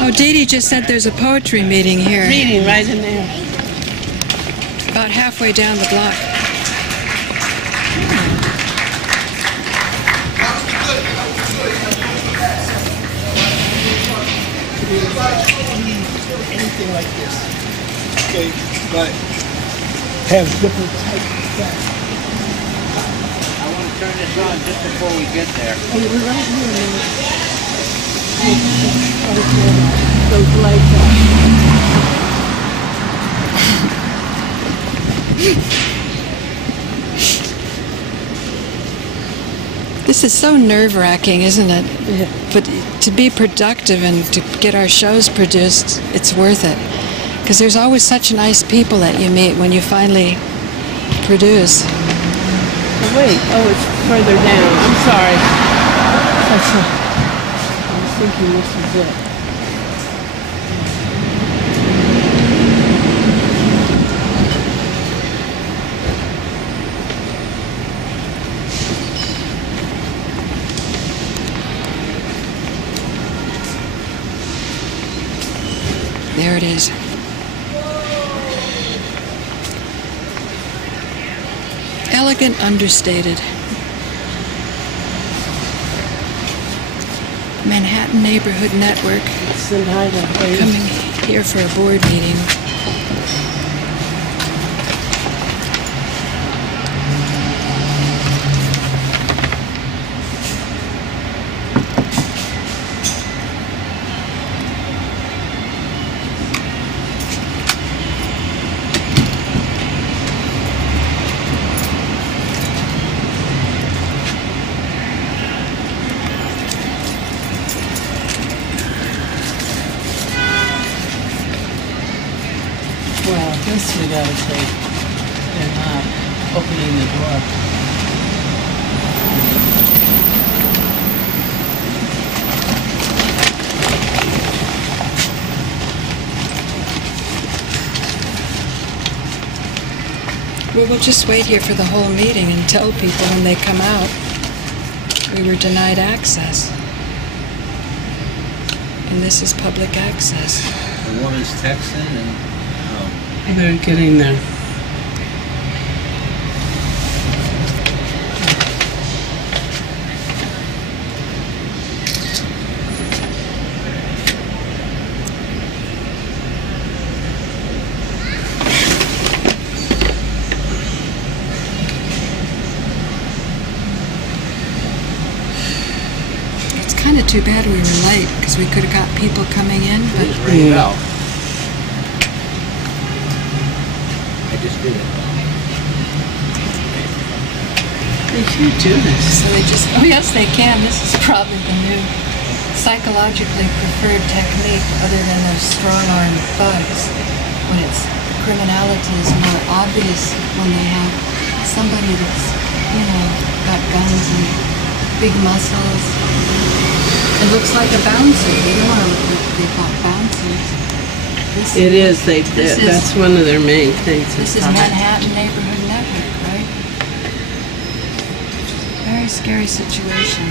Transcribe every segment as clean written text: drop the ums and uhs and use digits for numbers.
Oh, DeeDee just said there's a poetry meeting here. Meeting right in there. About halfway down the block. Anything like this. Okay, but have different types of stuff. I want to turn this on just before we get there. Oh, we're right here, man. Those lights up. This is so nerve-wracking, isn't it? Yeah. But to be productive and to get our shows produced, it's worth it. Because there's always such nice people that you meet when you finally produce. Oh, wait. Oh, it's further down. I'm sorry. I was thinking this is it. There it is. Elegant, understated. Manhattan Neighborhood Network coming here for a board meeting. Well, this we gotta take. They're not opening the door. Well, we'll just wait here for the whole meeting and tell people when they come out we were denied access. And this is public access. The woman's texting and They're getting there. It's kind of too bad we were late because we could have got people coming in, but it's raining out. I just did it. They can't do this. so they just, oh yes they can. This is probably the new psychologically preferred technique other than those strong-arm thugs. When it's criminality is more obvious when they have somebody that's, you know, got guns and big muscles. It looks like a bouncer. They don't want to look like they've got bouncers. It is. That's one of their main things. This is Manhattan Neighborhood Network, right? Very scary situation.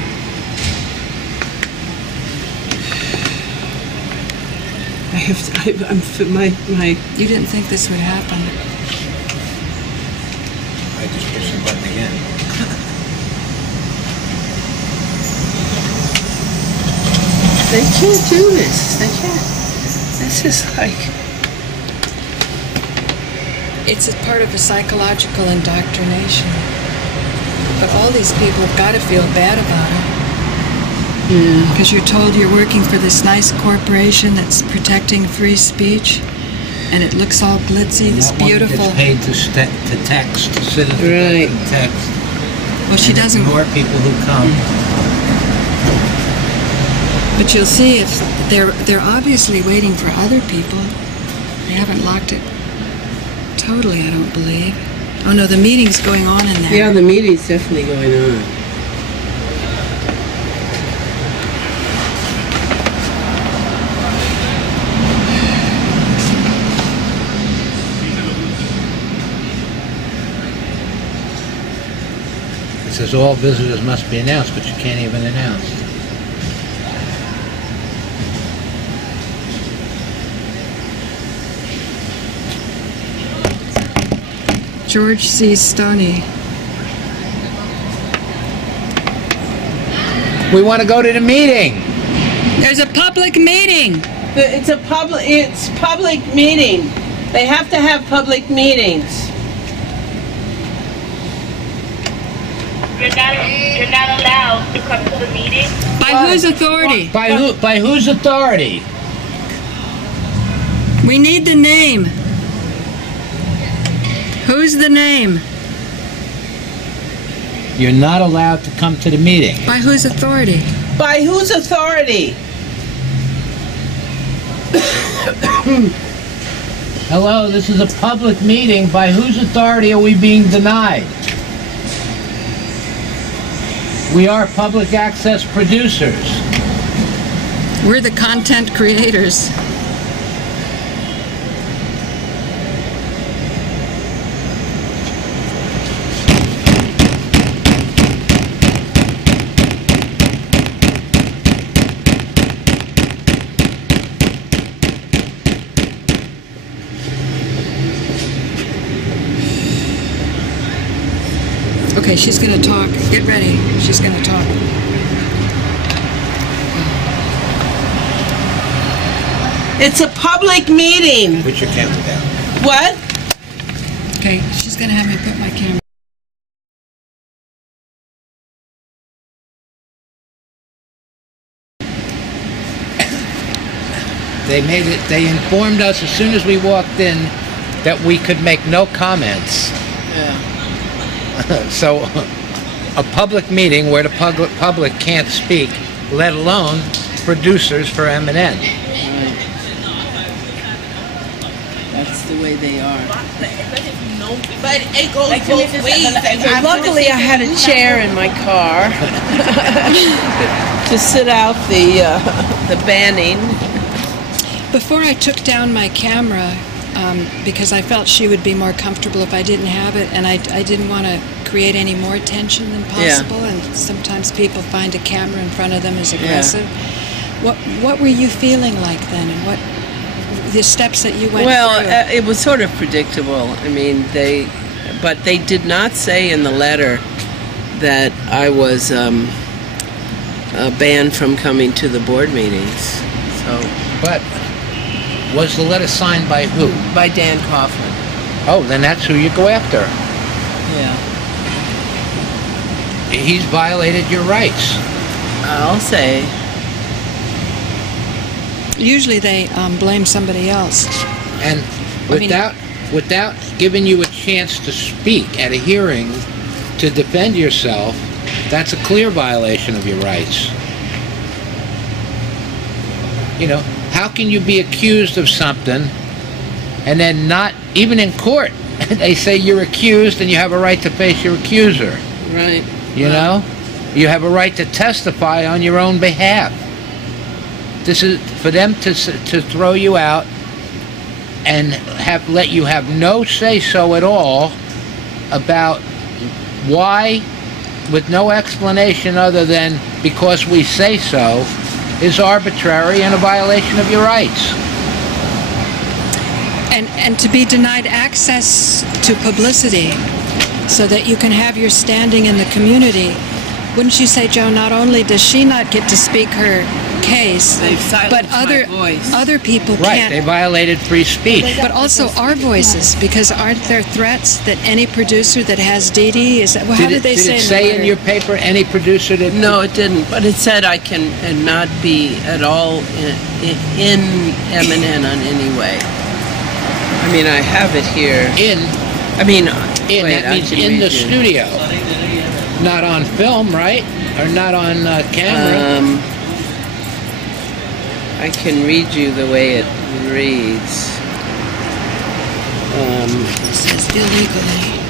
I have to, my. You didn't think this would happen. I just pushed the button again. They can't do this. They can't. This is like... It's a part of a psychological indoctrination. But all these people have got to feel bad about it. Yeah. Because you're told you're working for this nice corporation that's protecting free speech, and it looks all glitzy, this beautiful... One gets paid to text, to sit at the Right. and text. Well, she doesn't... More people who come. But you'll see if they're obviously waiting for other people. They haven't locked it totally, I don't believe. Oh no, the meeting's going on in there. Yeah, the meeting's definitely going on. It says all visitors must be announced, but you can't even announce. George C. Stoney. We want to go to the meeting. There's a public meeting. It's public meeting. They have to have public meetings. You're not allowed to come to the meeting. By whose authority? By whose authority? We need the name. Who's the name? You're not allowed to come to the meeting. By whose authority? By whose authority? Hello, this is a public meeting. By whose authority are we being denied? We are public access producers. We're the content creators. Okay, she's gonna talk. Get ready. She's gonna talk. It's a public meeting. Put your camera down. What? Okay, she's gonna have me put my camera. They informed us as soon as we walked in that we could make no comments. Yeah. So, a public meeting where the public can't speak, let alone producers for M&N. Right. That's the way they are. But it goes both ways. Luckily, I had a chair in my car to sit out the banning. Before I took down my camera, because I felt she would be more comfortable if I didn't have it, and I didn't want to create any more tension than possible, and sometimes people find a camera in front of them is aggressive. Yeah. What were you feeling like then, and what the steps that you went through? Well, it was sort of predictable. I mean, but they did not say in the letter that I was banned from coming to the board meetings. So, but was the letter signed by who? By Dan Kaufman. Oh, then that's who you go after. Yeah. He's violated your rights. I'll say. Usually they blame somebody else. And without giving you a chance to speak at a hearing to defend yourself, that's a clear violation of your rights. You know, how can you be accused of something and then not, even in court, they say you're accused and you have a right to face your accuser. Right. You know? You have a right to testify on your own behalf. This is for them to throw you out and let you have no say-so at all about why, with no explanation other than because we say so, is arbitrary and a violation of your rights. And to be denied access to publicity so that you can have your standing in the community. Wouldn't you say, Joe, not only does she not get to speak her case, but other people right, can't. They violated free speech. But also our voices, because aren't there threats that any producer that has DeeDee is? Well, how did they say? Did it say in your paper any producer that? No, it didn't. But it said I can not be at all in M&N on any way. I mean, I have it here. I mean, that means in the studio, not on film, right? Or not on camera. I can read you the way it reads. It says illegally.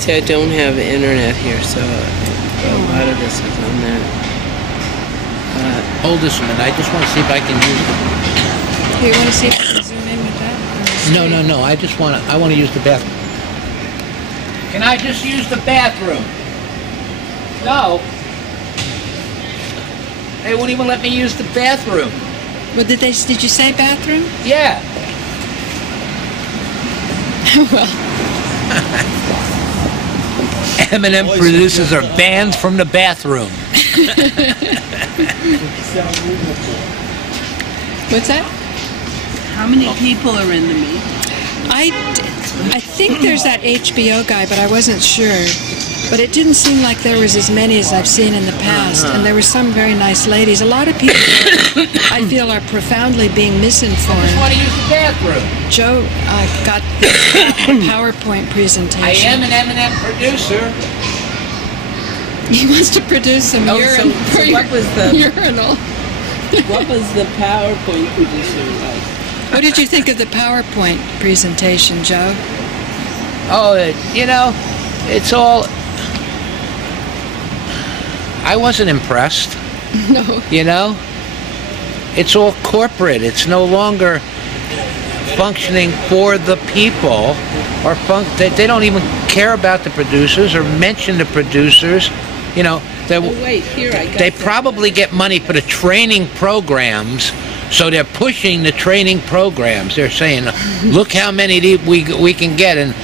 See, I don't have internet here, so a lot of this is on that. Hold this one, I just want to see if I can use it. Here, you want to see if I can zoom in with that? No. I want to use the bathroom. Can I just use the bathroom? No. They won't even let me use the bathroom. Well, did you say bathroom? Yeah. Well, M&M producers are banned from the bathroom. what's that? How many people are in the meeting? I think there's that HBO guy, but I wasn't sure. But it didn't seem like there was as many as I've seen in the past, and there were some very nice ladies. A lot of people, I feel, are profoundly being misinformed. I just want to use the bathroom. Joe got the PowerPoint presentation. I am an M&M producer. He wants to produce some urine for so what was the urinal. what was the PowerPoint producer like? What did you think of the PowerPoint presentation, Joe? Oh, you know, it's all... I wasn't impressed. No. You know? It's all corporate. It's no longer functioning for the people. Or they don't even care about the producers or mention the producers. You know, wait, here I got they probably get money for the training programs, so they're pushing the training programs. They're saying, look how many we can get, and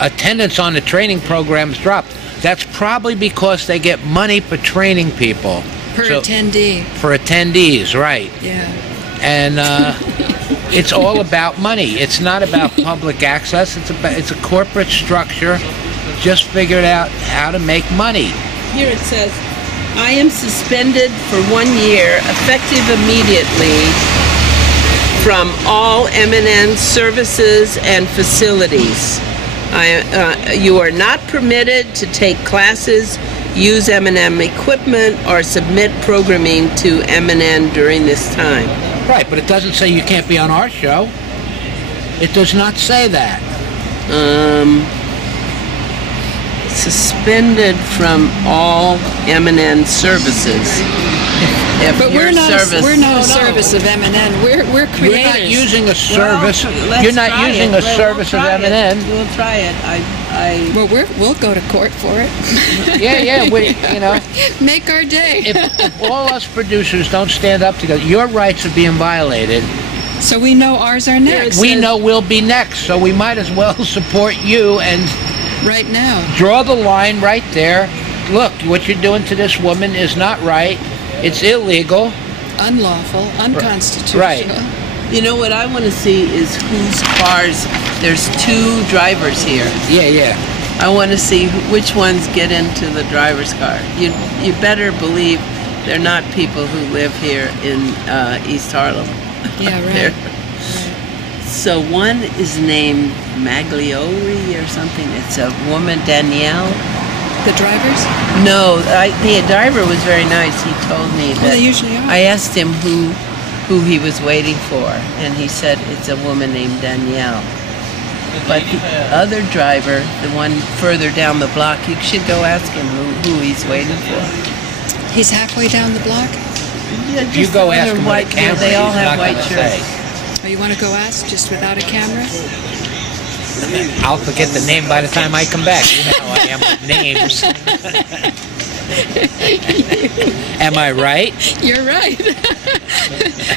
attendance on the training programs dropped. That's probably because they get money for training people. Per attendee. For attendees, right. Yeah. And it's all about money. It's not about public access. It's a corporate structure just figured out how to make money. Here it says, I am suspended for 1 year, effective immediately, from all M&N services and facilities. You are not permitted to take classes, use M&M equipment, or submit programming to M&N during this time. Right, but it doesn't say you can't be on our show. It does not say that. Suspended from all M&N services. If But your we're not service, a service of M&N. We're creators. You're not using a service. Well, You're not using a service of M&N. We'll try it. Well, we'll go to court for it. Yeah, you know. Make our day. If all us producers don't stand up together, your rights are being violated. So we know ours are next. We know we'll be next, so we might as well support you and right now. Draw the line right there. Look, what you're doing to this woman is not right. It's illegal. Unlawful, unconstitutional. Right. You know what I want to see is whose cars. There's 2 drivers here. Yeah. I want to see which ones get into the driver's car. You better believe they're not people who live here in East Harlem. Yeah, right. So one is named Magliori or something. It's a woman, Danielle. The drivers? No, the driver was very nice. He told me that. They usually are. I asked him who he was waiting for, and he said it's a woman named Danielle. But the other driver, the one further down the block, you should go ask him who he's waiting for. He's halfway down the block? Yeah, You go ask him what white, camera they all he's have not white gonna shirts. say. Oh, you want to go ask just without a camera? I'll forget the name by the time I come back. You know how I am with names. Am I right? You're right.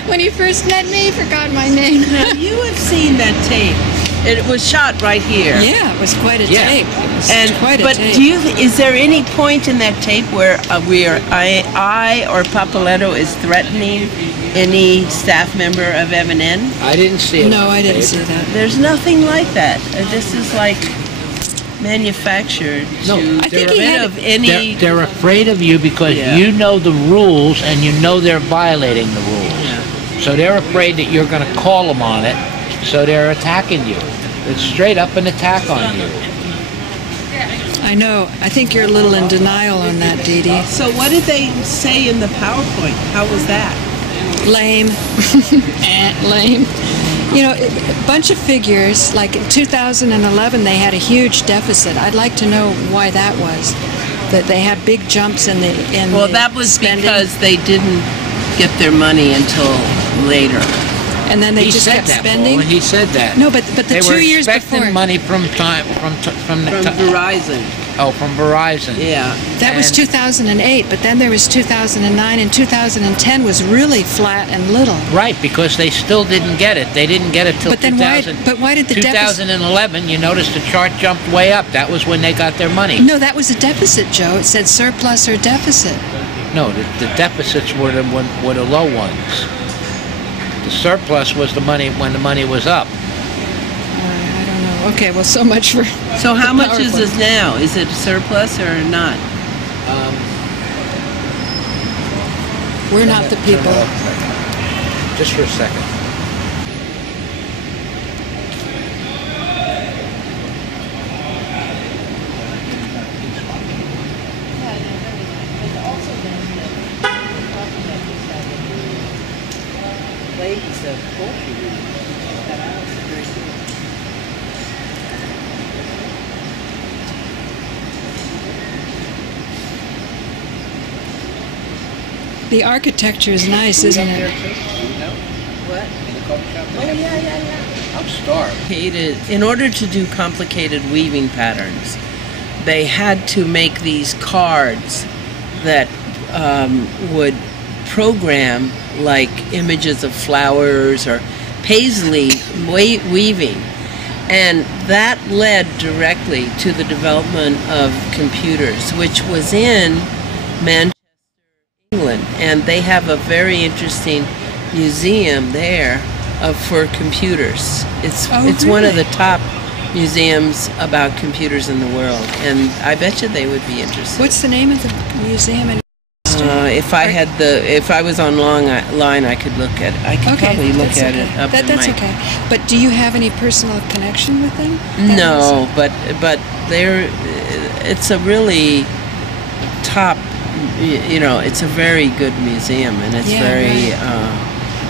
When you first met me, you forgot my name. Now, you have seen that tape. It was shot right here. Yeah, it was quite a tape. It was quite a But tape. is there any point in that tape where I or Papaletto is threatening any staff member of M&N? I didn't see it. No, I didn't see that. There's nothing like that. This is like manufactured No, to I think get he rid had- of any. They're afraid of you because Yeah. you know the rules and you know they're violating the rules. Yeah. So they're afraid that you're going to call them on it, so they're attacking you. It's straight up an attack on you. I know. I think you're a little in denial on that, DeeDee. So what did they say in the PowerPoint? How was that? Lame. Lame. You know, a bunch of figures, like in 2011 they had a huge deficit. I'd like to know why that was. That they had big jumps in the Well, that was spending. because they didn't get their money until later. And then they He just said kept that, spending. Paul, and he said that. No, but the they 2 were years expecting before. money from From Verizon. Oh, from Verizon. Yeah. That was And- 2008, but then there was 2009, and 2010 was really flat and little. Right, because they still didn't get it. They didn't get it till But then why- 2000. but why did the deficit- 2011, you noticed the chart jumped way up. That was when they got their money. No, that was a deficit, Joe. It said surplus or deficit. No, the deficits were the low ones. The surplus was the money when the money was up. I don't know. Okay, well, so much for. So how the much is PowerPoint. this now? Is it surplus or not? We're not the people. Just for a second. The architecture is nice, isn't it? What? I'm starved. In order to do complicated weaving patterns, they had to make these cards that would program like images of flowers or paisley weaving. And that led directly to the development of computers, which was in Manchester, England. And they have a very interesting museum there for computers. It's one of the top museums about computers in the world, and I bet you they would be interested. What's the name of the museum? If I was online, I could look at it. I could probably look at it up in That's my... okay. But do you have any personal connection with them? No, but it's a really top, it's a very good museum, and it's very...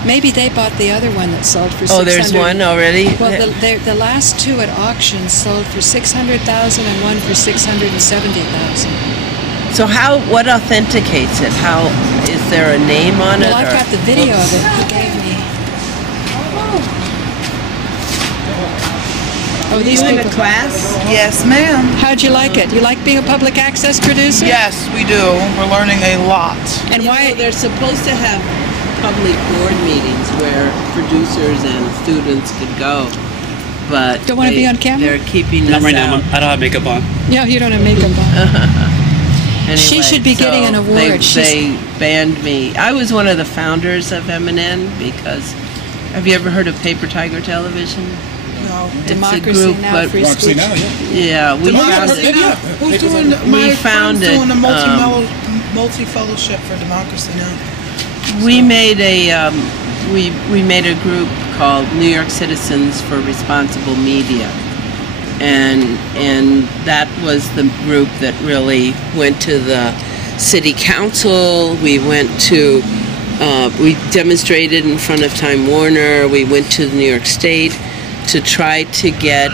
Maybe they bought the other one that sold for $600,000. Oh, there's one already? Well, the last two at auction sold for $600,000 and one for $670,000. So what authenticates it? Is there a name on it? Well, I've got the video of it he gave me. Oh, these in people. a class? Yes, ma'am. How'd you like it? You like being a public access producer? Yes, we do. We're learning a lot. And why? They're supposed to have public board meetings where producers and students could go, but Don't want to be on camera? They're keeping us Not right now. out. I don't have makeup on. Yeah, you don't have makeup on. She Anyway, should be getting an award. They banned me. I was one of the founders of MNN because, have you ever heard of Paper Tiger Television? No. It's a Democracy group, Now, but Free Speech. yeah, we founded. Who's doing? We My founded, friend's doing a multi-fellowship for Democracy Now. We made a we made a group called New York Citizens for Responsible Media, and that was the group that really went to the city council. We went to we demonstrated in front of Time Warner. We went to New York State to try to get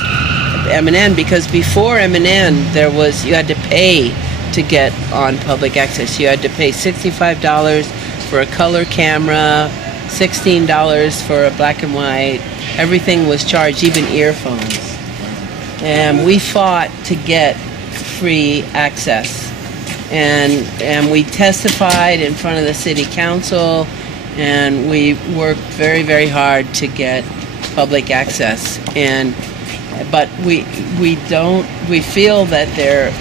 MNN, because before MNN you had to pay to get on public access. You had to pay $65 for a color camera, $16 for a black and white. Everything was charged, even earphones. And we fought to get free access. And we testified in front of the city council, and we worked very, very hard to get public access. But we feel that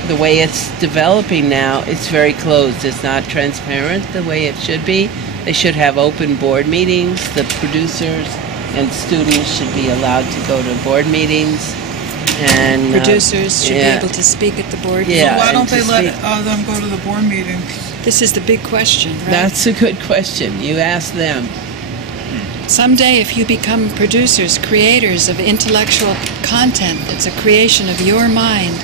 the way it's developing now, it's very closed. It's not transparent the way it should be. They should have open board meetings. The producers and students should be allowed to go to board meetings. And Producers should be able to speak at the board. Yeah. So why don't they and to let speak. them go to the board meetings? This is the big question, right? That's a good question. You ask them. Someday, if you become producers, creators of intellectual content, it's a creation of your mind.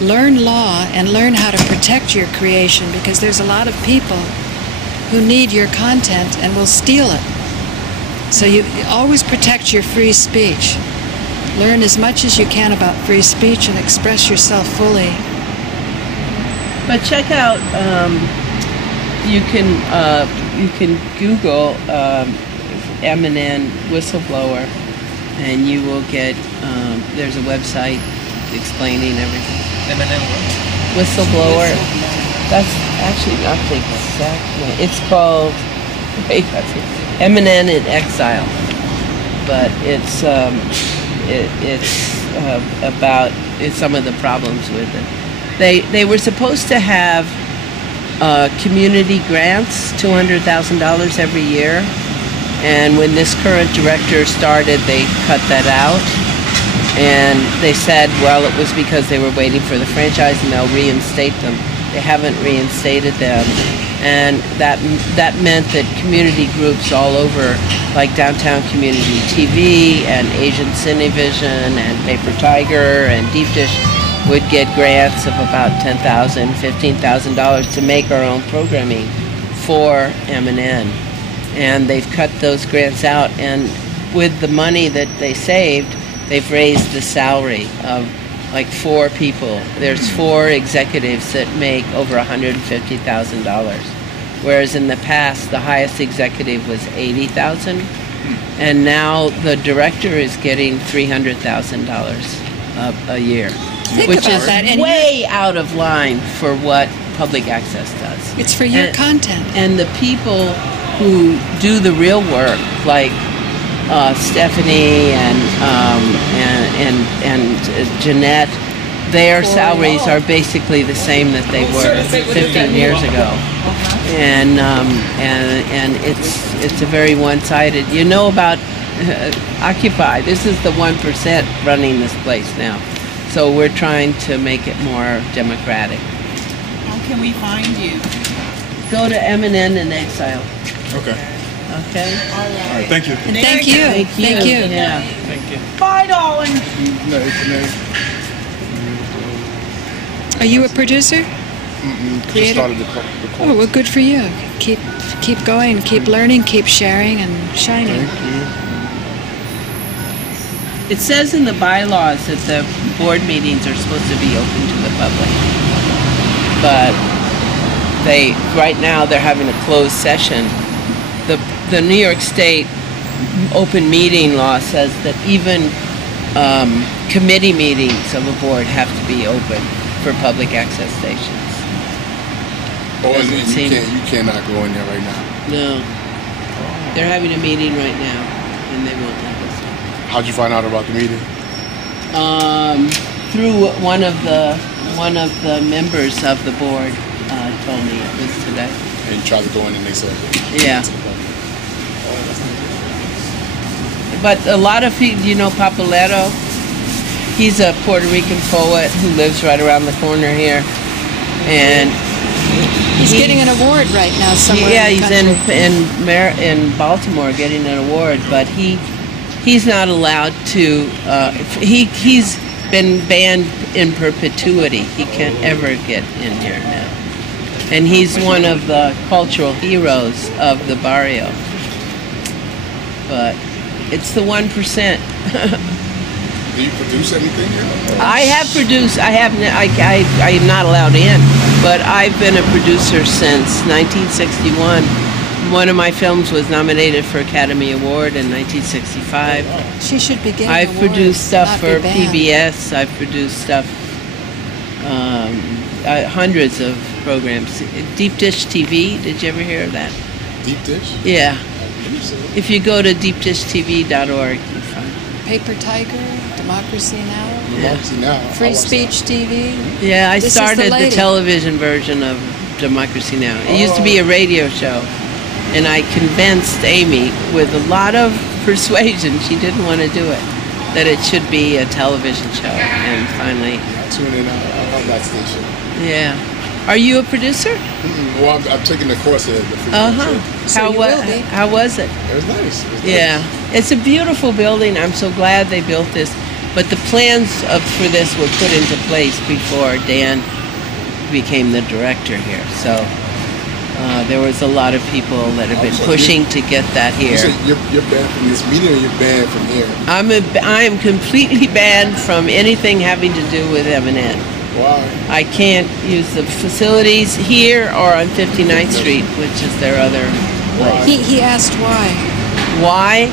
Learn law and learn how to protect your creation, because there's a lot of people who need your content and will steal it. So you always protect your free speech. Learn as much as you can about free speech and express yourself fully. But check out. You can Google MNN whistleblower, and you will get. There's a website explaining everything. MNN what? Whistleblower. That's actually not the exact name. It's called, wait, MNN in Exile. But it's about some of the problems with it. They were supposed to have community grants, $200,000 every year. And when this current director started, they cut that out. And they said, well, it was because they were waiting for the franchise and they'll reinstate them. They haven't reinstated them. And that meant that community groups all over, like Downtown Community TV and Asian Cinevision and Paper Tiger and Deep Dish, would get grants of about $10,000, $15,000 to make our own programming for MNN. And they've cut those grants out, and with the money that they saved, they've raised the salary of like 4 people. There's 4 executives that make over $150,000. Whereas in the past, the highest executive was $80,000. And now the director is getting $300,000 a year. Which is way out of line for what public access does. It's for your content. And the people who do the real work, like Stephanie and Jeanette, their salaries are basically the same that they were 15 years ago, and it's a very one-sided. You know about Occupy? This is the 1% running this place now, so we're trying to make it more democratic. How can we find you? Go to MNN in Exile. Okay. Okay. All right. Thank you. Thank you. Thank you. Yeah. Thank you. Bye, darling. Are you a producer? Just Creator? started the Oh, well, good for you. Keep going, keep learning, keep sharing, and shining. Thank you. It says in the bylaws that the board meetings are supposed to be open to the public, but right now they're having a closed session. The New York State open meeting law says that even committee meetings of a board have to be open for public access stations. Oh, and you cannot go in there right now. No. They're having a meeting right now, and they won't let us in. How'd you find out about the meeting? Through one of the members of the board told me it was today. And you tried to go in and they said, Yeah. But a lot of people, you know, Papalero, he's a Puerto Rican poet who lives right around the corner here, and He's getting an award right now somewhere. Yeah, in the country. in Baltimore getting an award, but he's not allowed to. He's been banned in perpetuity. He can't ever get in here now, and he's one of the cultural heroes of the barrio. But it's the 1%. do you produce anything here? I have produced. I am not allowed in, but I've been a producer since 1961. One of my films was nominated for Academy Award in 1965. She should be getting I've awards, produced stuff not for be banned. PBS. I've produced stuff, hundreds of programs. Deep Dish TV. Did you ever hear of that? Deep Dish? Yeah. If you go to deepdishtv.org, you find. Paper Tiger, Democracy Now, Democracy Now. Free Speech TV. Yeah, I This is started the the lady. television version of Democracy Now. It used to be a radio show, and I convinced Amy with a lot of persuasion, she didn't want to do it, that it should be a television show. And finally, Tune in on that station. yeah. Are you a producer? Well, I'm taking the course at the free So you will be. How was it? It was nice. It was Yeah, nice. it's a beautiful building. I'm so glad they built this. But the plans for this were put into place before Dan became the director here. So there was a lot of people that have been pushing to get that You here. said you're banned from this meeting or you're banned from here? I am completely banned from anything having to do with M&N. Why? I can't use the facilities here or on 59th Street, which is their other place. He asked why. Why?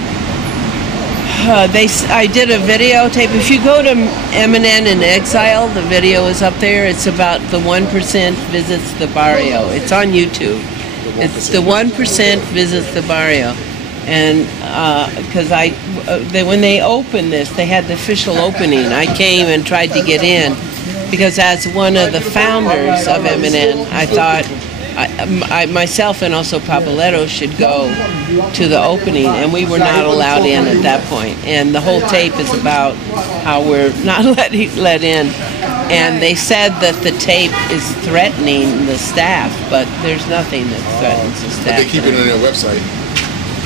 I did a videotape. If you go to MNN in Exile, the video is up there. It's about the 1% visits the barrio. It's on YouTube. It's the 1% visits the barrio. And because when they opened this, they had the official opening. I came and tried to get in because as one of the founders of MNN, I thought I myself and also Papaletto should go to the opening, and we were not allowed in at that point. And the whole tape is about how we're not let in. And they said that the tape is threatening the staff, but there's nothing that threatens the staff. But they keep it on their website.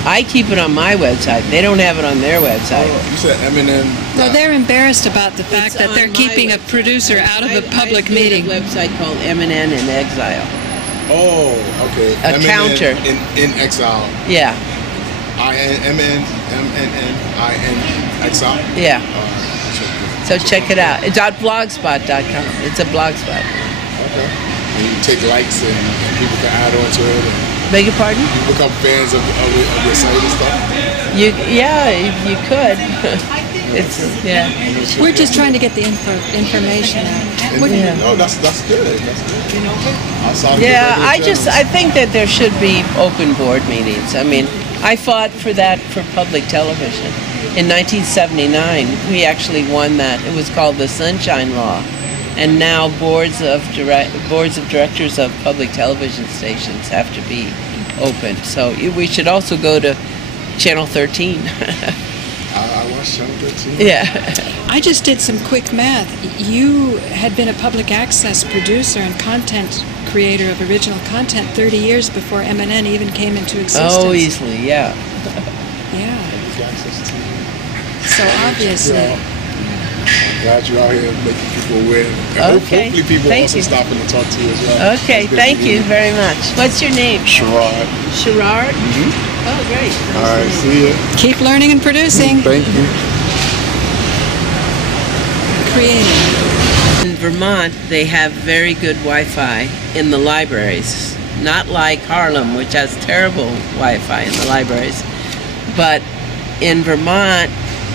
I keep it on my website. They don't have it on their website. You said Eminem. Well, they're embarrassed about the fact that they're keeping a producer out of a public meeting. I have a website called MNN in Exile. Oh, okay. A MNN counter. In Exile. Yeah. MNN Exile? Yeah. So check it out. It's .blogspot.com. It's a blogspot. Okay. And you take likes and people can add on to it. Beg your pardon? You become fans of your site and stuff? You could. Yeah. We're just trying to get the information out. No, that's good. That's good. Yeah, I think that there should be open board meetings. I mean, I fought for that for public television. In 1979, we actually won that. It was called the Sunshine Law. And now boards of directors of public television stations have to be open. So we should also go to Channel 13. I watched Channel 13. Yeah. I just did some quick math. You had been a public access producer and content creator of original content 30 years before MNN even came into existence. Oh, easily, yeah. Yeah. So obviously. I'm glad you're out here making people aware. And Okay. hopefully people Thank also you. stopping to talk to you as well. Okay, thank you very much. What's your name? Sherrod. Sherrard? Oh, great. All right, see ya. Keep learning and producing. Thank you. Creating. In Vermont, they have very good Wi-Fi in the libraries. Not like Harlem, which has terrible Wi-Fi in the libraries. But in Vermont,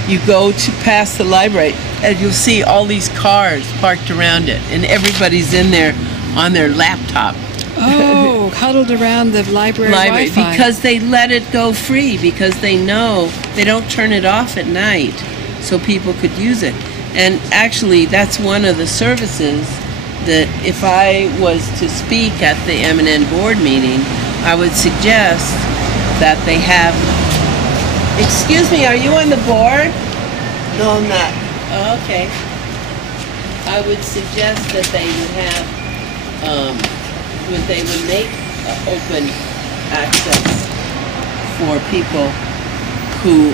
you go to past the library and you'll see all these cars parked around it, and everybody's in there on their laptop. Oh, huddled around the library Wi-Fi. Because they let it go free, because they know they don't turn it off at night so people could use it. And actually, that's one of the services that if I was to speak at the MNN board meeting, I would suggest that they have. Excuse me, are you on the board? No, I'm not. Oh, okay. I would suggest that they would have, they would make open access for people who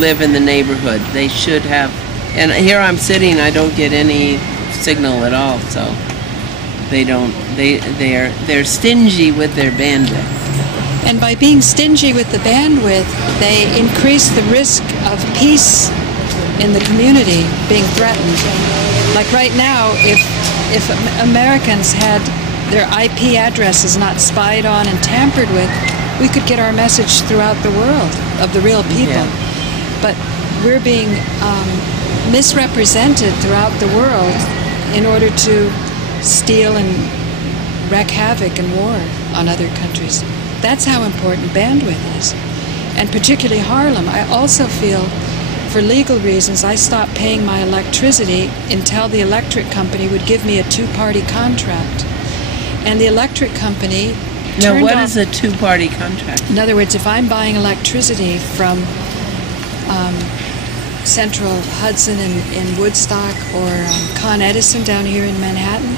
live in the neighborhood. They should have, and here I'm sitting, I don't get any signal at all, so they're stingy with their bandwidth. And by being stingy with the bandwidth, they increase the risk of peace in the community being threatened. Like right now, if Americans had their IP addresses not spied on and tampered with, we could get our message throughout the world of the real people. Yeah. But we're being misrepresented throughout the world in order to steal and wreak havoc and war on other countries. That's how important bandwidth is. And particularly Harlem. I also feel, for legal reasons, I stopped paying my electricity until the electric company would give me a two-party contract. And the electric company Now, what is a two-party contract? In other words, if I'm buying electricity from Central Hudson in Woodstock or Con Edison down here in Manhattan,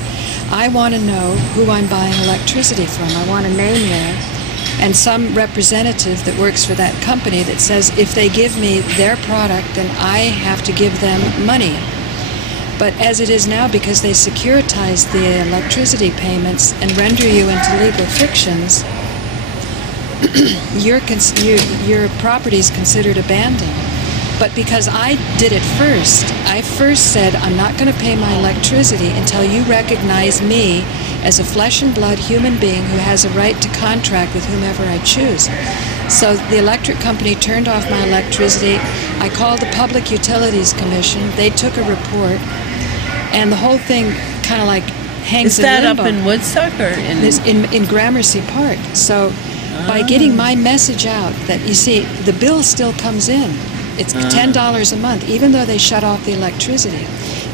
I want to know who I'm buying electricity from. I want a name there. And some representative that works for that company that says if they give me their product, then I have to give them money. But as it is now, because they securitize the electricity payments and render you into legal fictions, your property is considered abandoned. But because I did it first, I first said I'm not going to pay my electricity until you recognize me as a flesh and blood human being who has a right to contract with whomever I choose. So the electric company turned off my electricity. I called the Public Utilities Commission. They took a report, and the whole thing kind of like hangs Is that in limbo. up in Woodstock or in Gramercy Park. So by getting my message out, that you see, the bill still comes in. It's $10 a month, even though they shut off the electricity,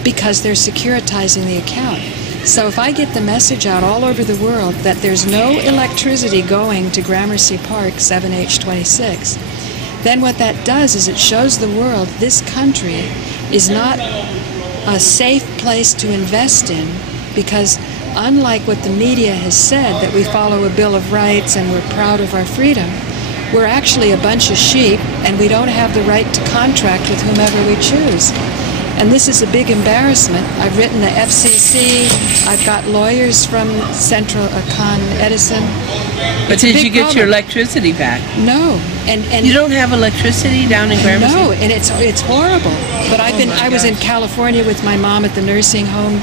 because they're securitizing the account. So if I get the message out all over the world that there's no electricity going to Gramercy Park 7H26, then what that does is it shows the world this country is not a safe place to invest in, because unlike what the media has said, that we follow a Bill of Rights and we're proud of our freedom, we're actually a bunch of sheep and we don't have the right to contract with whomever we choose. And this is a big embarrassment. I've written the FCC. I've got lawyers from Central Con Edison. But did you get your electricity back? No, and you don't have electricity down in Gramercy? No, and it's horrible. But I was in California with my mom at the nursing home,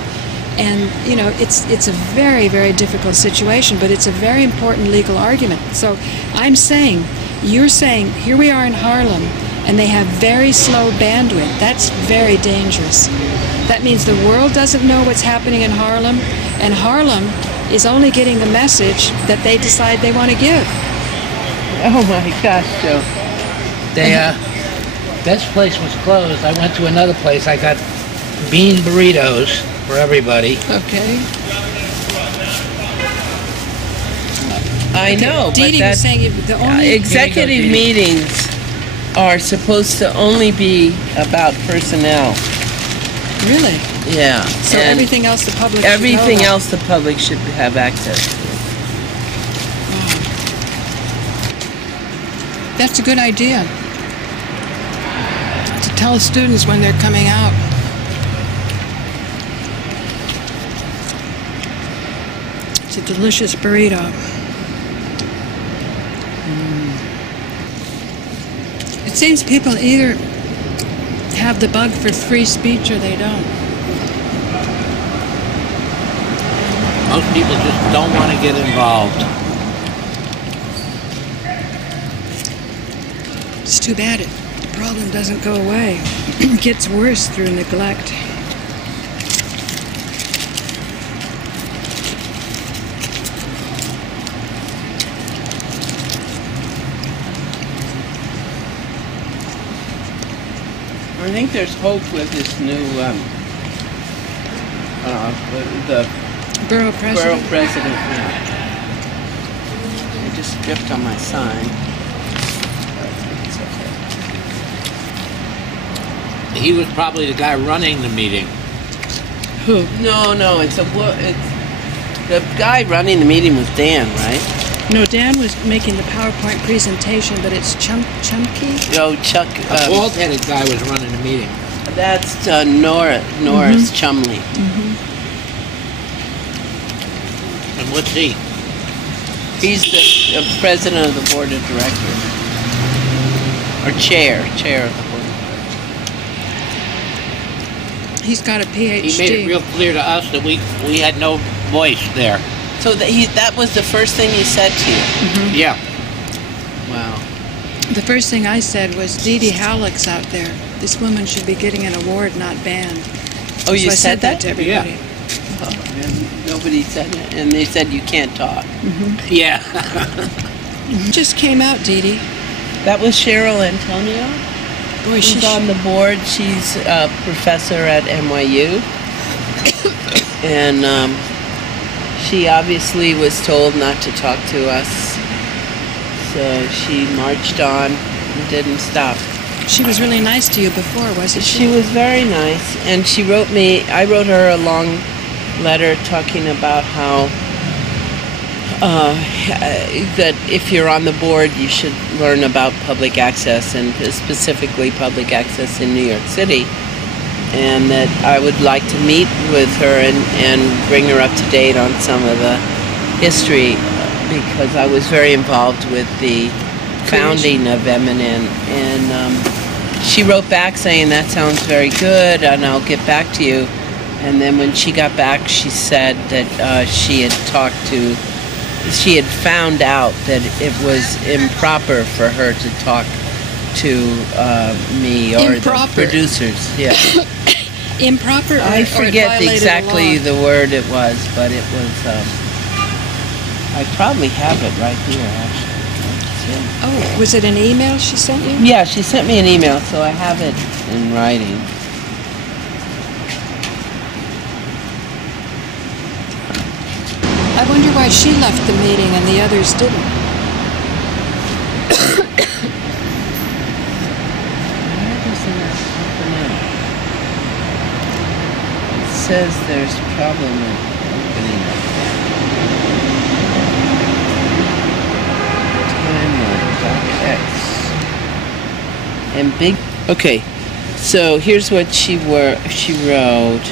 and you know it's a very, very difficult situation. But it's a very important legal argument. So I'm saying, you're saying, here we are in Harlem, and they have very slow bandwidth. That's very dangerous. That means the world doesn't know what's happening in Harlem, and Harlem is only getting the message that they decide they want to give. Oh my gosh, Joe. This place was closed. I went to another place. I got bean burritos for everybody. Okay. I know, DeeDee but was saying the only executive meetings are supposed to only be about personnel. Really? Yeah. So and everything else the public everything should know else the public should have access to. That's a good idea. To tell students when they're coming out. It's a delicious burrito. It seems people either have the bug for free speech or they don't. Most people just don't want to get involved. It's too bad the problem doesn't go away. It gets worse through neglect. I think there's hope with this new the Borough president. borough president now. I just stripped on my sign. It's okay. He was probably the guy running the meeting. Who? No, it's the guy running the meeting was Dan, right? No, Dan was making the PowerPoint presentation, but it's Chunky. Oh, Chuck. A bald-headed guy was running the meeting. That's Norris Chumley. Mm-hmm. And what's he? He's the president of the board of directors, or chair of the board. He's got a PhD. He made it real clear to us that we had no voice there. So that was the first thing he said to you? Mm-hmm. Yeah. Wow. The first thing I said was, DeeDee Halleck's out there. This woman should be getting an award, not banned. Oh, you so I said that to everybody. Yeah. Oh, and nobody said it, and they said you can't talk. Mm-hmm. Yeah. Just came out, DeeDee. That was Cheryl Antonio. Boy, She's on the board. She's a professor at NYU. And she obviously was told not to talk to us. So she marched on and didn't stop. She was really nice to you before, wasn't she? She was very nice. And she wrote me, I wrote her a long letter talking about how that if you're on the board, you should learn about public access, and specifically public access in New York City, and that I would like to meet with her and bring her up to date on some of the history, because I was very involved with the founding of Eminem. And she wrote back saying, that sounds very good, and I'll get back to you. And then when she got back, she said that she had talked to she had found out that it was improper for her to talk to me or the producers. Yeah. Improper? I forget exactly the word it was, but it was, I probably have it right here, actually. Oh, was it an email she sent you? Yeah, she sent me an email, so I have it in writing. I wonder why she left the meeting and the others didn't. It says there's a problem with opening up. And big. Okay, so here's what she wrote.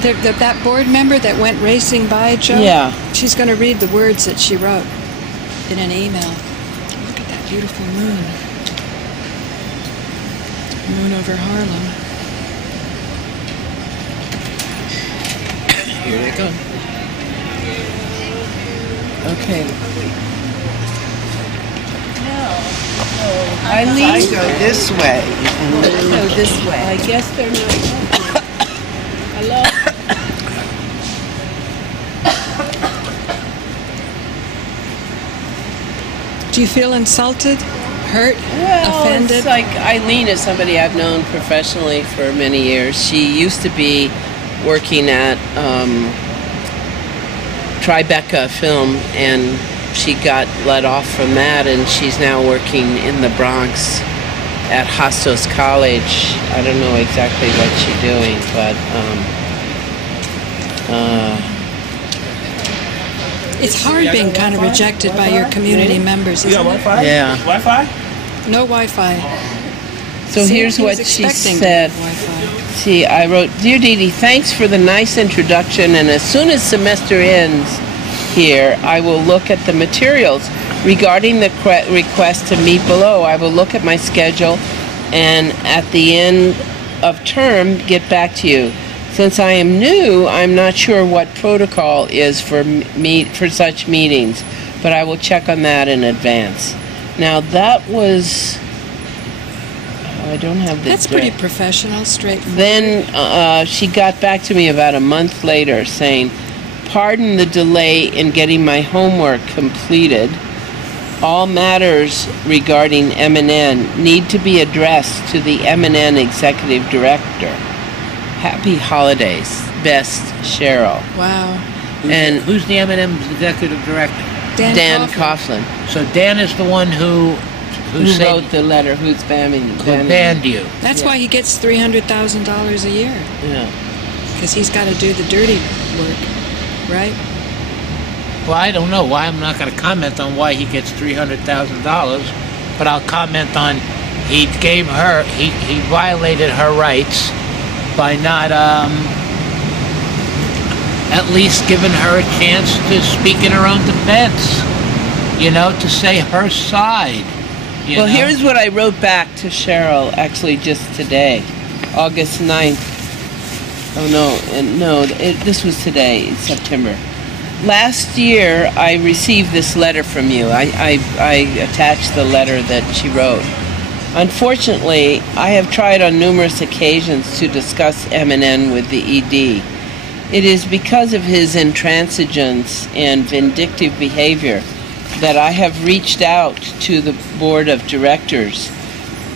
That board member that went racing by, Joe? Yeah. She's going to read the words that she wrote in an email. Look at that beautiful moon. Moon over Harlem. Here they come. Okay. Eileen? I go this way. No, this way. I guess they're not talking. Hello? Do you feel insulted? Hurt? Well, offended? it's like Eileen is somebody I've known professionally for many years. She used to be working at Tribeca Film, and she got let off from that, and she's now working in the Bronx at Hostos College. I don't know exactly what she's doing, but it's hard being kind of rejected by your community members, isn't it? yeah. Wi-Fi? No Wi-Fi. So here's what she said. See, I wrote, "Dear DeeDee, thanks for the nice introduction, and as soon as semester ends here, I will look at the materials. Regarding the request to meet below, I will look at my schedule and at the end of term get back to you. Since I am new, I'm not sure what protocol is for such meetings, but I will check on that in advance." Now that was, I don't have the That's pretty professional, straightforward. Then she got back to me about a month later saying, "Pardon the delay in getting my homework completed. All matters regarding MNN need to be addressed to the MNN Executive Director. Happy holidays. Best, Cheryl." Wow. And Who's the M&M executive director? Dan Coughlin, So Dan is the one who said, wrote the letter, who's banning who banned you. That's why he gets $300,000 a year, Yeah. because he's got to do the dirty work, right? Well, I don't know why. I'm not going to comment on why he gets $300,000, but I'll comment on he violated her rights by not at least giving her a chance to speak in her own defense, to say her side. Well, here's what I wrote back to Cheryl, actually just today, August 9th. Oh, no, this was today, September. Last year, I received this letter from you. I attached the letter that she wrote. Unfortunately, I have tried on numerous occasions to discuss MNN with the ED. It is because of his intransigence and vindictive behavior that I have reached out to the board of directors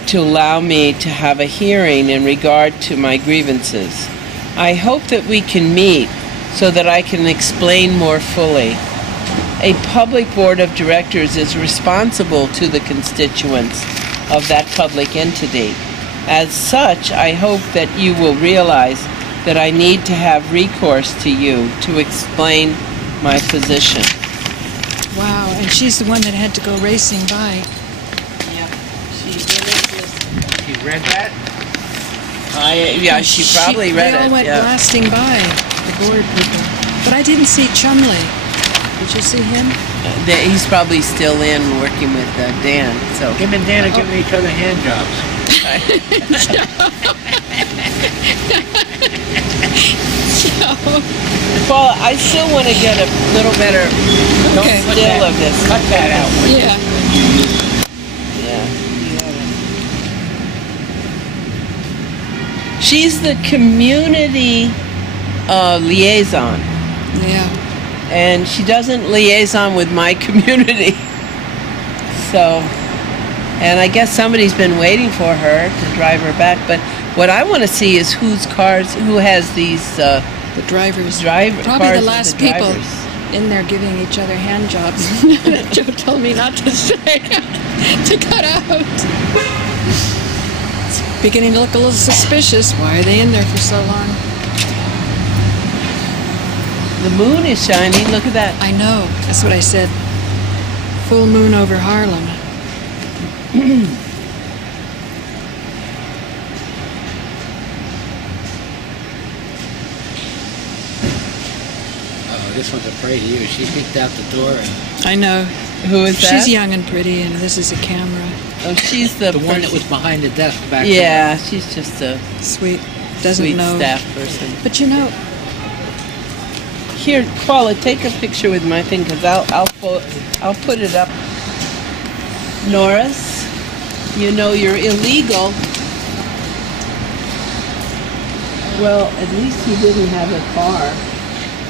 to allow me to have a hearing in regard to my grievances. I hope that we can meet so that I can explain more fully. A public board of directors is responsible to the constituents of that public entity. As such, I hope that you will realize that I need to have recourse to you to explain my position. Wow, and she's the one that had to go racing by. Yeah, she read that? Yeah, she probably read it. They all went blasting by, the board people. But I didn't see Chumley. Did you see him? He's probably still in working with Dan. So Him and Dan are giving each other hand jobs. Well, I still want to get a little better Okay. still of this. Cut that out. Yeah. Yeah. She's the community liaison, Yeah. and she doesn't liaison with my community. So, and I guess somebody's been waiting for her to drive her back. But what I want to see is who has these The drivers. driver Probably cars the with last the people drivers. in there giving each other hand jobs. Joe told me not to say, to cut out. It's beginning to look a little suspicious. Why are they in there for so long? The moon is shining. Look at that. I know. That's what I said. Full moon over Harlem. Oh, this one's afraid of you. She peeked out the door and I know. Who is that? She's young and pretty, and this is a camera. Oh, she's the the one that was person- behind the desk back Yeah, she's just a Sweet. Doesn't sweet know. staff person. But you know, Here, Paula, take a picture with my thing, because I'll put it up. Norris, you know you're illegal. Well, at least he didn't have a car.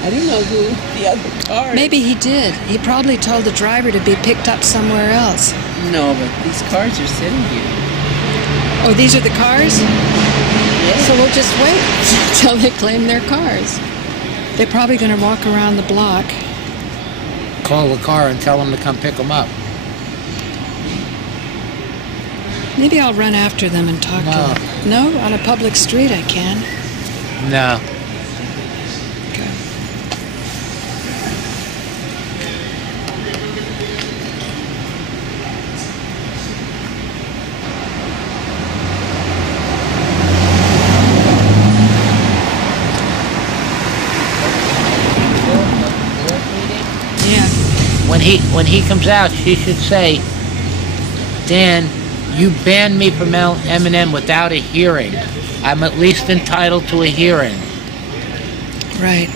I don't know who the other car is. maybe he did. He probably told the driver to be picked up somewhere else. No, but these cars are sitting here. Oh, these are the cars? Yeah. So we'll just wait until they claim their cars. They're probably going to walk around the block. Call the car and tell them to come pick them up. Maybe I'll run after them and talk to No. them. No? On a public street I can. No. Okay. Yeah. When he comes out, she should say, Dan, you banned me from M&M without a hearing. I'm at least entitled to a hearing. Right.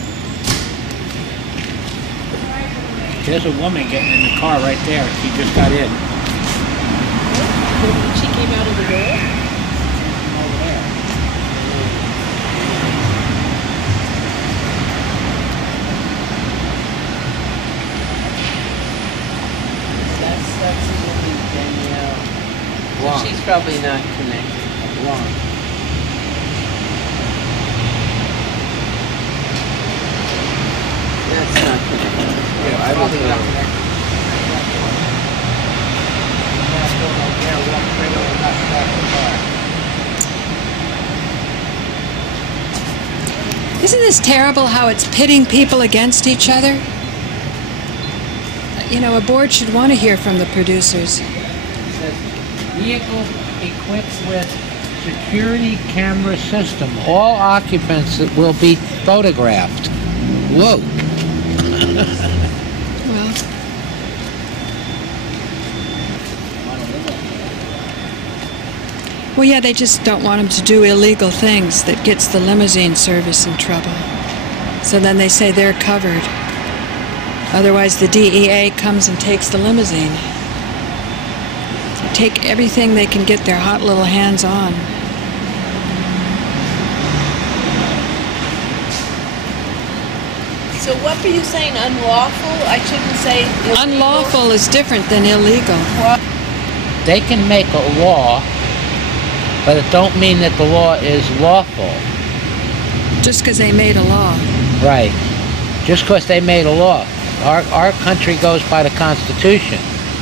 There's a woman getting in the car right there. She just got in. She came out of the door? Over there. That's really Danielle. Blonde. She's probably not connected. Blonde. That's not connected. Yeah, I don't Probably not know. connected. Isn't this terrible how it's pitting people against each other? You know, a board should want to hear from the producers. It says, vehicle equipped with security camera system. All occupants will be photographed. Whoa. Well, well, yeah, they just don't want them to do illegal things that gets the limousine service in trouble. So then they say they're covered. Otherwise, the DEA comes and takes the limousine. Take everything they can get their hot little hands on. So what were you saying, unlawful? I shouldn't say illegal? Unlawful is different than illegal. They can make a law, but it don't mean that the law is lawful. Just because they made a law. Right. Just because they made a law. Our country goes by the Constitution.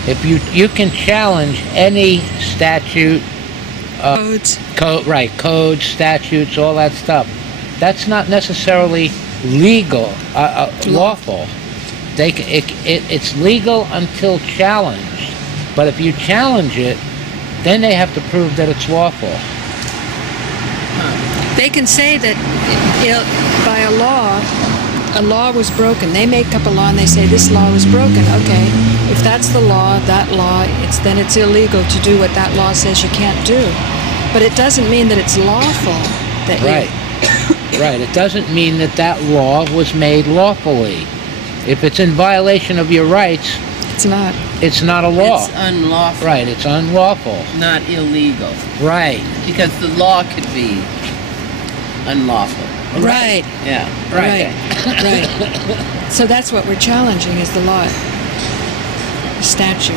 If you can challenge any statute, Codes. codes, statutes, all that stuff. That's not necessarily legal, lawful. It's legal until challenged. But if you challenge it, then they have to prove that it's lawful. They can say that by a law was broken. They make up a law and they say this law was broken. Okay, if that's the law, then it's illegal to do what that law says you can't do. But it doesn't mean that it's lawful. Right. Right. It doesn't mean that that law was made lawfully. If it's in violation of your rights, It's not. it's not a law. It's unlawful, Right. It's unlawful. not illegal. Right. Because the law could be unlawful. Right. Yeah. Right. Right. So that's what we're challenging is the law, the statute.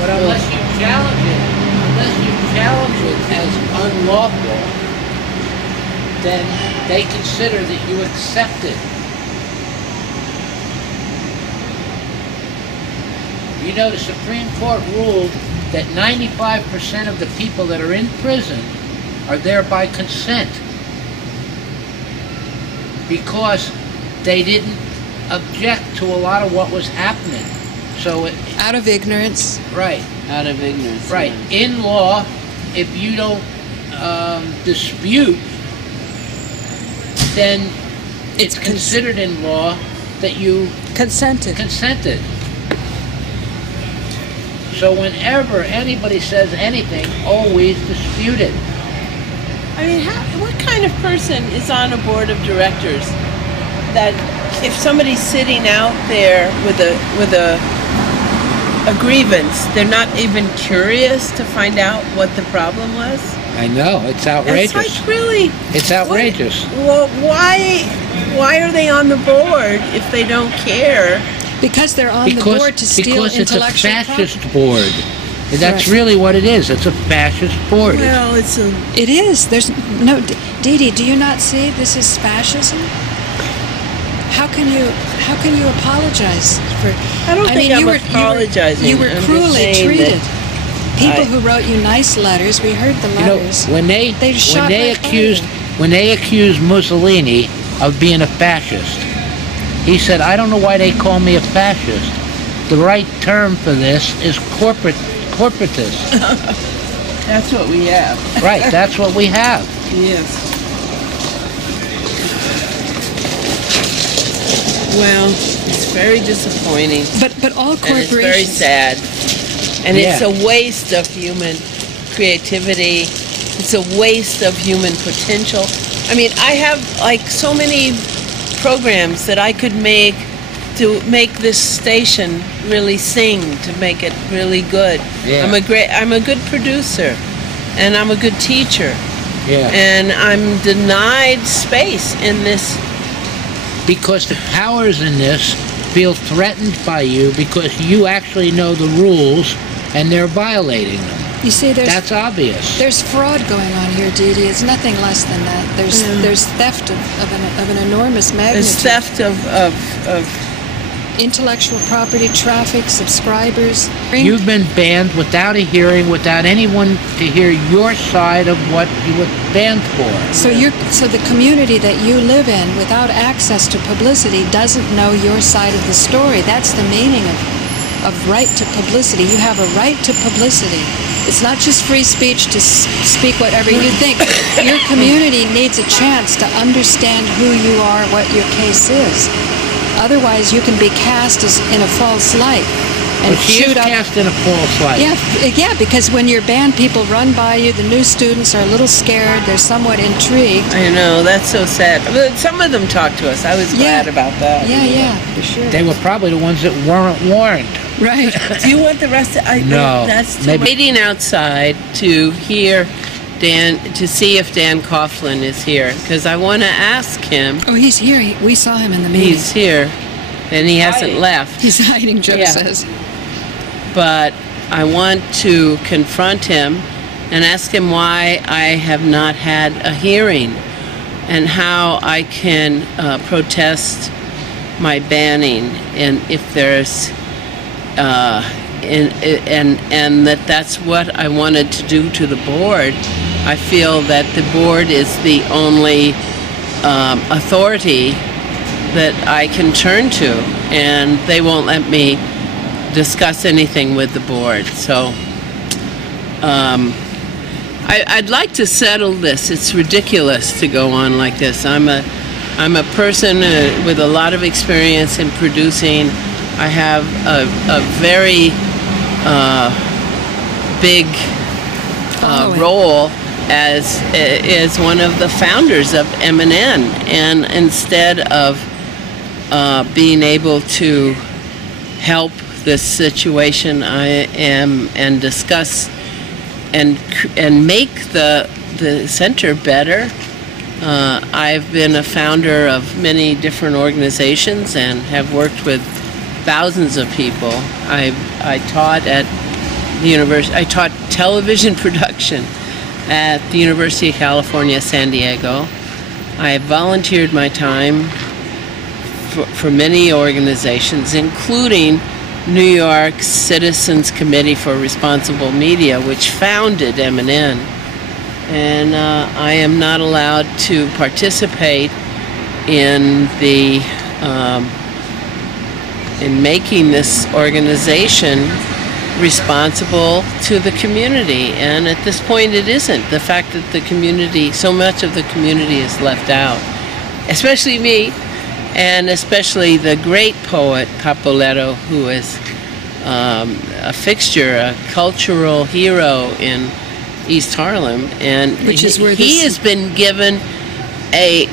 But unless you challenge it as unlawful, then they consider that you accept it. You know, the Supreme Court ruled that 95% of the people that are in prison are there by consent because they didn't object to a lot of what was happening. So it, Out of ignorance. right. Out of ignorance. Right. Yeah. In law, if you don't dispute, then it's considered in law that you Consented. consented. So whenever anybody says anything, always dispute it. I mean, what kind of person is on a board of directors that if somebody's sitting out there with a grievance, they're not even curious to find out what the problem was? I know, it's outrageous. It's like really. It's outrageous. Well, why are they on the board if they don't care? Because they're on the board to steal because it's a intellectual fascist property. board. That's Right. really what it is. It's a fascist board. Well, it's a. It is. There's no. DeeDee, do you not see this is fascism? How can you apologize for? I don't think I'm apologizing. You were I'm just cruelly saying treated. that People who wrote you nice letters. We heard the You know, letters. when they shot right by when they accused Mussolini of being a fascist, he said, "I don't know why they call me a fascist. The right term for this is corporatist." That's what we have. Right, that's what we have. Yes. Well, it's very disappointing. But all And corporations. it's very sad. And Yeah. it's a waste of human creativity. It's a waste of human potential. I mean, I have like so many programs that I could make to make this station really sing, to make it really good. Yeah. I'm a good producer and I'm a good teacher. Yeah. And I'm denied space in this. Because the powers in this feel threatened by you because you actually know the rules and they're violating them. You see, That's obvious. there's fraud going on here, DeeDee. It's nothing less than that. There's theft of an enormous magnitude. There's theft of Intellectual property, traffic, subscribers. You've been banned without a hearing, without anyone to hear your side of what you were banned for. So the community that you live in, without access to publicity, doesn't know your side of the story. That's the meaning of right to publicity. You have a right to publicity. It's not just free speech to speak whatever you think. Your community needs a chance to understand who you are, what your case is. Otherwise, you can be cast as in a false light and But she is shoot up. cast in a false light. Yeah, because when you're banned, people run by you. The new students are a little scared. They're somewhat intrigued. I know, that's so sad. But some of them talked to us. I was glad about that. Yeah, for sure. They were probably the ones that weren't warned. Right. Do you want the rest of No, That's too maybe- waiting outside to hear Dan, to see if Dan Coughlin is here, because I want to ask him. Oh, he's here. We saw him in the meeting. He's here, and he hasn't left. He's hiding, Joe Yeah. says. But I want to confront him and ask him why I have not had a hearing and how I can protest my banning, and if there's and that's what I wanted to do to the board. I feel that the board is the only authority that I can turn to, and they won't let me discuss anything with the board. So I'd like to settle this. It's ridiculous to go on like this. I'm a person with a lot of experience in producing. I have a very big Following. role as one of the founders of MNN, and instead of being able to help this situation, and discuss and make the center better. I've been a founder of many different organizations and have worked with thousands of people. I taught at the university. I taught television production at the University of California, San Diego. I have volunteered my time for many organizations, including New York Citizens Committee for Responsible Media, which founded MNN. And I am not allowed to participate in the in making this organization responsible to the community, and at this point it isn't. The fact that the community, so much of the community is left out, especially me, and especially the great poet Capolletto, who is a fixture, a cultural hero in East Harlem, and which is where he has been given a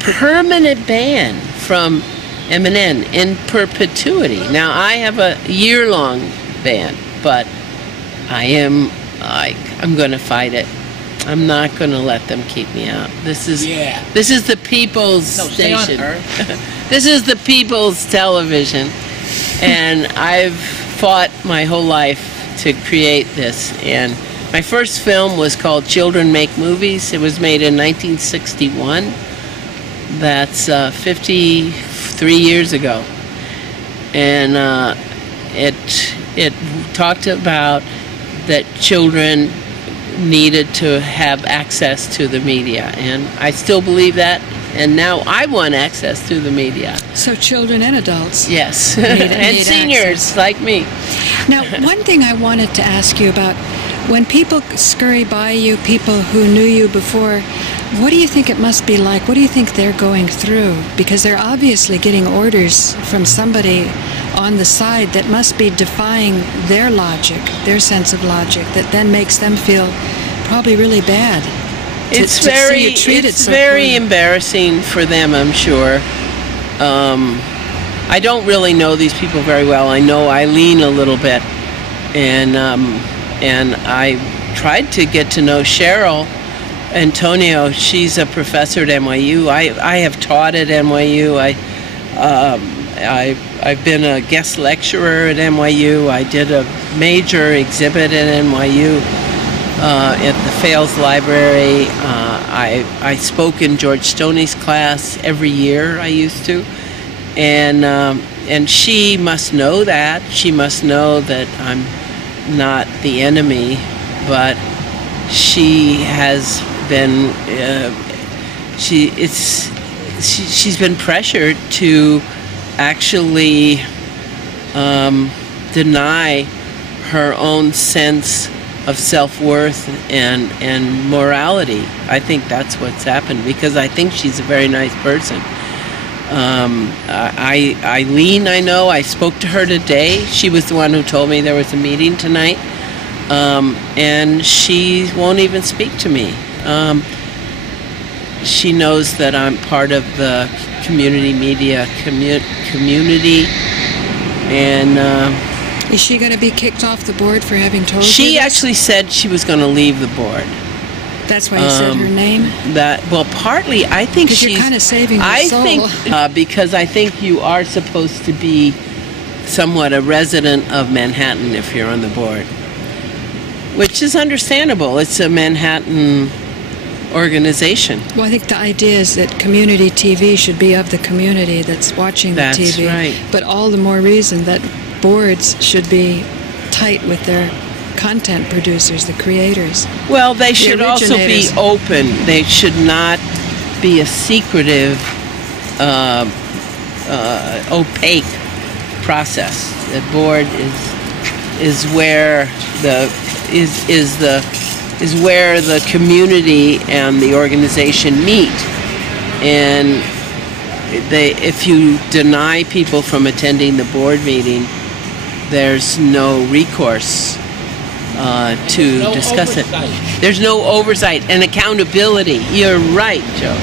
permanent ban from MNN in perpetuity. Now I have a year-long ban, but I'm going to fight it. I'm not going to let them keep me out. This is the people's station. This is the people's television, and I've fought my whole life to create this. And my first film was called Children Make Movies. It was made in 1961. That's 53 years ago, and it talked about that children needed to have access to the media, and I still believe that, and now I want access to the media. So children and adults. Yes, need and seniors access. like me. Now, one thing I wanted to ask you about, when people scurry by you, people who knew you before, what do you think it must be like? What do you think they're going through? Because they're obviously getting orders from somebody on the side that must be defying their logic, their sense of logic, that then makes them feel probably really bad. It's very embarrassing for them, I'm sure. I don't really know these people very well. I know Eileen a little bit, and I tried to get to know Cheryl Antonio. She's a professor at NYU. I have taught at NYU. I've been a guest lecturer at NYU. I did a major exhibit at NYU at the Fales Library. I spoke in George Stoney's class every year. I used to, and she must know that. She must know that I'm not the enemy, but she has been she's been pressured to actually deny her own sense of self-worth and morality. I think that's what's happened, because I think she's a very nice person. Eileen, I know, I spoke to her today. She was the one who told me there was a meeting tonight, and she won't even speak to me. She knows that I'm part of the community media community, and is she going to be kicked off the board for having told you she this? actually said she was going to leave the board. That's why you said her name? Partly, I think she's... Because you're kind of saving her soul. I think, because I think you are supposed to be somewhat a resident of Manhattan if you're on the board, which is understandable. It's a Manhattan organization. Well, I think the idea is that community TV should be of the community that's watching the TV. That's right. But all the more reason that boards should be tight with their content producers, the creators. Well, they should also be open. They should not be a secretive, opaque process. The board is where the community and the organization meet, and if you deny people from attending the board meeting, there's no recourse. to discuss it. There's no oversight and accountability. You're right, Joe.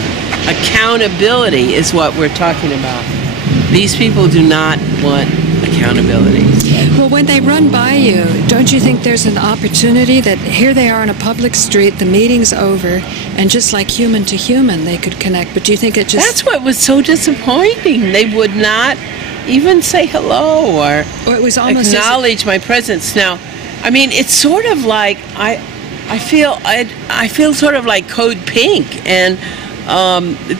Accountability is what we're talking about. These people do not want accountability. Well, when they run by you, don't you think there's an opportunity that here they are on a public street, the meeting's over, and just like human to human, they could connect? But do you think it just... That's what was so disappointing. They would not even say hello or it was almost acknowledge my presence. Now, I mean, it's sort of like I feel sort of like Code Pink and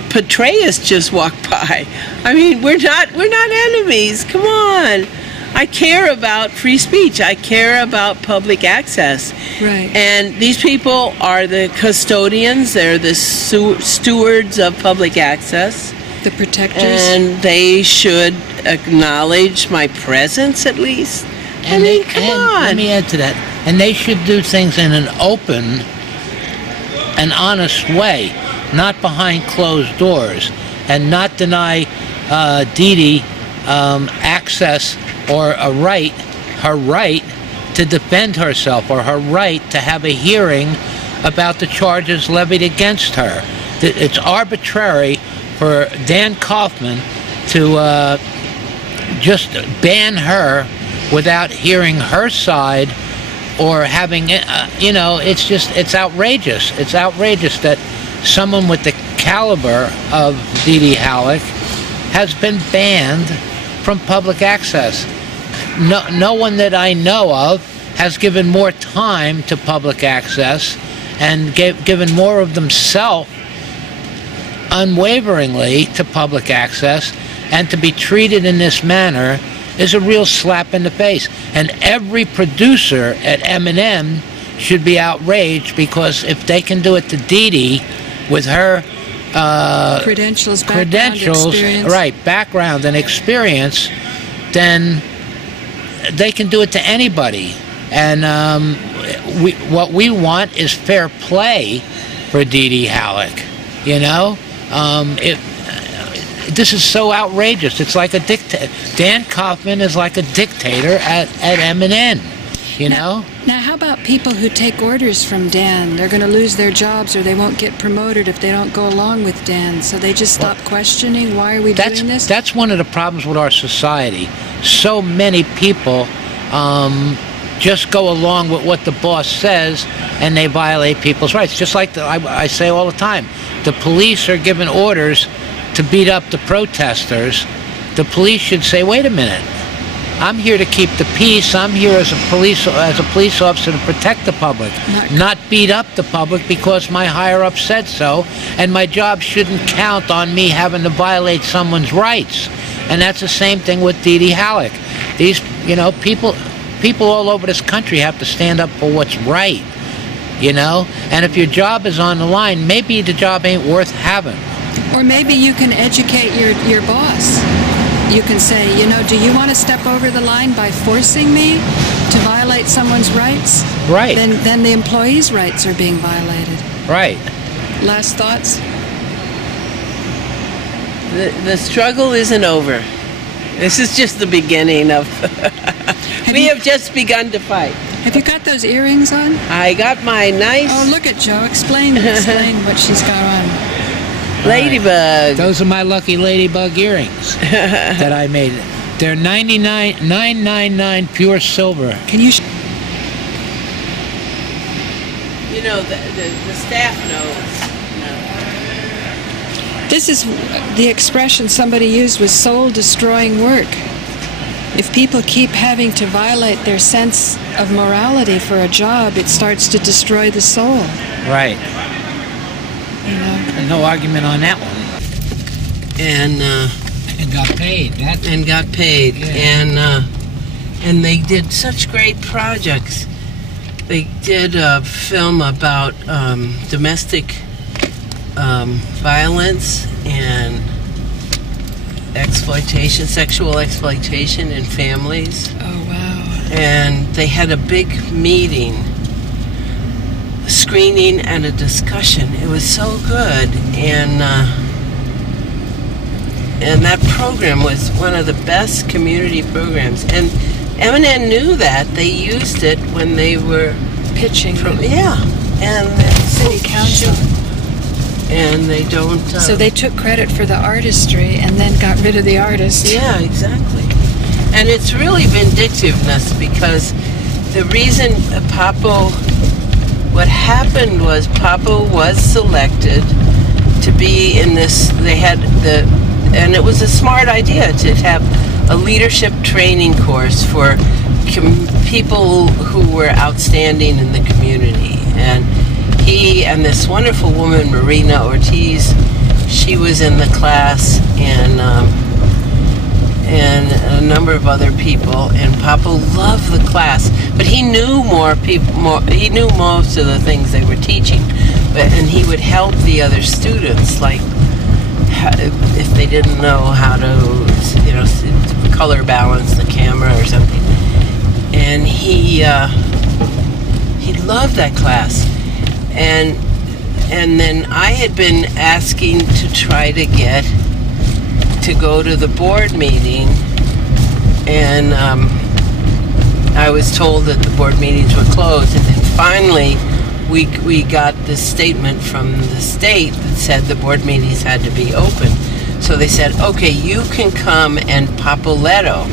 Petraeus just walked by. I mean, we're not enemies. Come on. I care about free speech. I care about public access. Right. And these people are the custodians. They're the stewards of public access. The protectors. And they should acknowledge my presence at least. And come on. Let me add to that. And they should do things in an open and honest way, not behind closed doors, and not deny DeeDee access or her right to defend herself, or her right to have a hearing about the charges levied against her. It's arbitrary for Dan Kaufman to just ban her without hearing her side or having it's outrageous. It's outrageous that someone with the caliber of DeeDee Halleck has been banned from public access. No one that I know of has given more time to public access and given more of themselves unwaveringly to public access, and to be treated in this manner is a real slap in the face. And every producer at M&M should be outraged, because if they can do it to DeeDee with her credentials, experience. Right, background and experience, then they can do it to anybody. And what we want is fair play for DeeDee Halleck. You know, this is so outrageous. It's like a dictator. Dan Kaufman is like a dictator at M&M. You know? Now, how about people who take orders from Dan? They're going to lose their jobs, or they won't get promoted if they don't go along with Dan. So they just stop questioning, why are we doing this? That's one of the problems with our society. So many people just go along with what the boss says, and they violate people's rights. Just like I say all the time, the police are given orders to beat up the protesters. The police should say, wait a minute, I'm here to keep the peace. I'm here as a police officer to protect the public, not beat up the public because my higher up said so, and my job shouldn't count on me having to violate someone's rights. And that's the same thing with DeeDee Halleck. These, people all over this country have to stand up for what's right, and if your job is on the line, maybe the job ain't worth having. Or maybe you can educate your boss. You can say, do you want to step over the line by forcing me to violate someone's rights? Right. Then the employee's rights are being violated. Right. Last thoughts? The struggle isn't over. This is just the beginning of... We have just begun to fight. Have you got those earrings on? I got my nice... Oh, look at Joe. Explain what she's got on. Ladybug. Right. Those are my lucky ladybug earrings that I made. They're $9.99 pure silver. Can you? The staff knows. This is the expression somebody used was soul-destroying work. If people keep having to violate their sense of morality for a job, it starts to destroy the soul. Right. No argument on that one. And got paid. And got paid. Yeah. And they did such great projects. They did a film about domestic violence and exploitation, sexual exploitation in families. Oh, wow. And they had a big meeting, screening and a discussion. It was so good, and that program was one of the best community programs. And MNN knew that. They used it when they were Pitching and city council. And they don't. So they took credit for the artistry and then got rid of the artist. Yeah, exactly. And it's really vindictiveness, because the reason what happened was Papo was selected to be in this. They had and it was a smart idea to have a leadership training course for people who were outstanding in the community. And he and this wonderful woman, Marina Ortiz, she was in the class, and a number of other people. And Papo loved the class, but he knew he knew most of the things they were teaching. And he would help the other students, like if they didn't know how to, color balance the camera or something. And he loved that class. And then I had been asking to try to get to go to the board meeting, and I was told that the board meetings were closed. And then finally we got this statement from the state that said the board meetings had to be open. So they said, okay, you can come and Papoletto.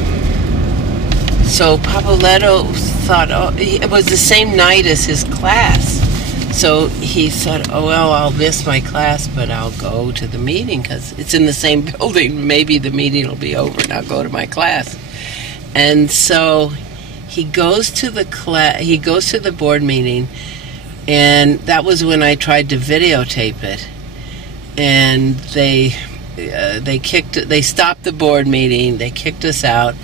So Papoletto thought, it was the same night as his class. So he said, oh, well, I'll miss my class, but I'll go to the meeting because it's in the same building. Maybe the meeting will be over and I'll go to my class. And so he goes to the board meeting, and that was when I tried to videotape it. And they stopped the board meeting. They kicked us out.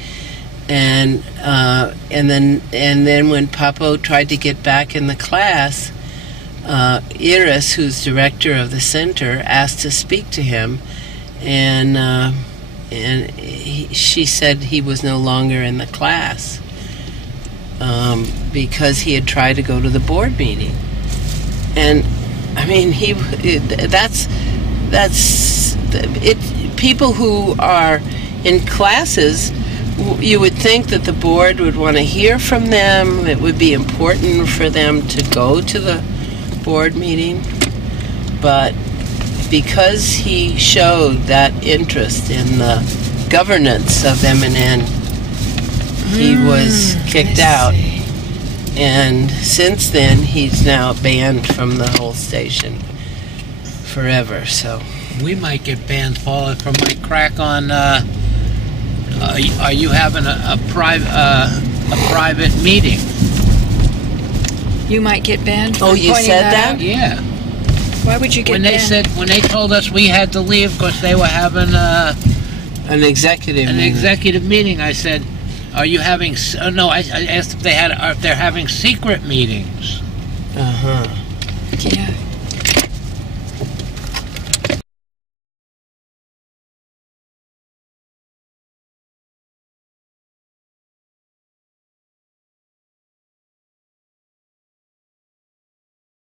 And then when Papo tried to get back in the class, Iris, who's director of the center, asked to speak to him, and she said he was no longer in the class because he had tried to go to the board meeting. And I mean, that's it. People who are in classes, you would think that the board would want to hear from them. It would be important for them to go to the board meeting, but because he showed that interest in the governance of MNN, he was kicked out. And since then, he's now banned from the whole station forever. So we might get banned, Paul, from my crack on. Are you having a private meeting? You might get banned for Oh, you pointing said that? out? Yeah. Why would you get banned? When they told us we had to leave because they were having an executive meeting, I said, "Are you having?" No, I asked if they're having secret meetings. Uh-huh. Yeah.